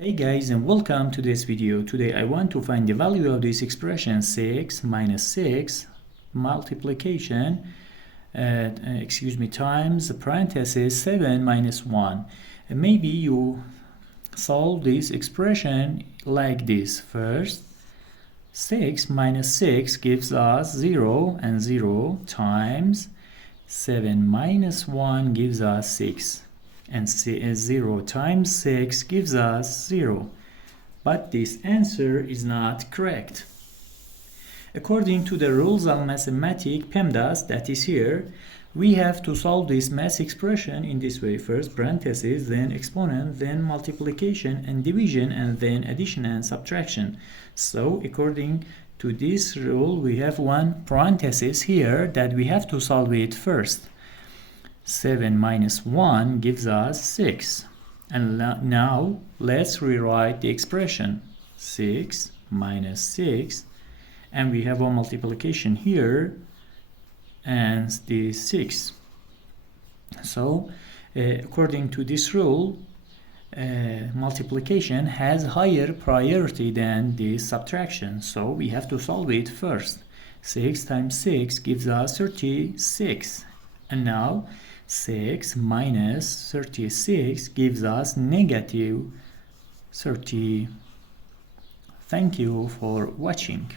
Hey guys, and welcome to this video. Today I want to find the value of this expression 6 minus 6 multiplication times parenthesis 7 minus 1. And maybe you solve this expression like this. First, 6 minus 6 gives us 0 and 0 times 7 minus 1 gives us 6. And 0 times 6 gives us 0. But this answer is not correct. According to the rules of mathematics, PEMDAS, that is here, we have to solve this math expression in this way. First parentheses, then exponent, then multiplication and division, and then addition and subtraction. So according to this rule, we have one parenthesis here that we have to solve it first. 7 minus 1 gives us 6. And now let's rewrite the expression. 6 minus 6. And we have a multiplication here and the 6. So according to this rule, multiplication has higher priority than the subtraction. So we have to solve it first. 6 times 6 gives us 36. And now 6 minus 36 gives us negative 30. Thank you for watching.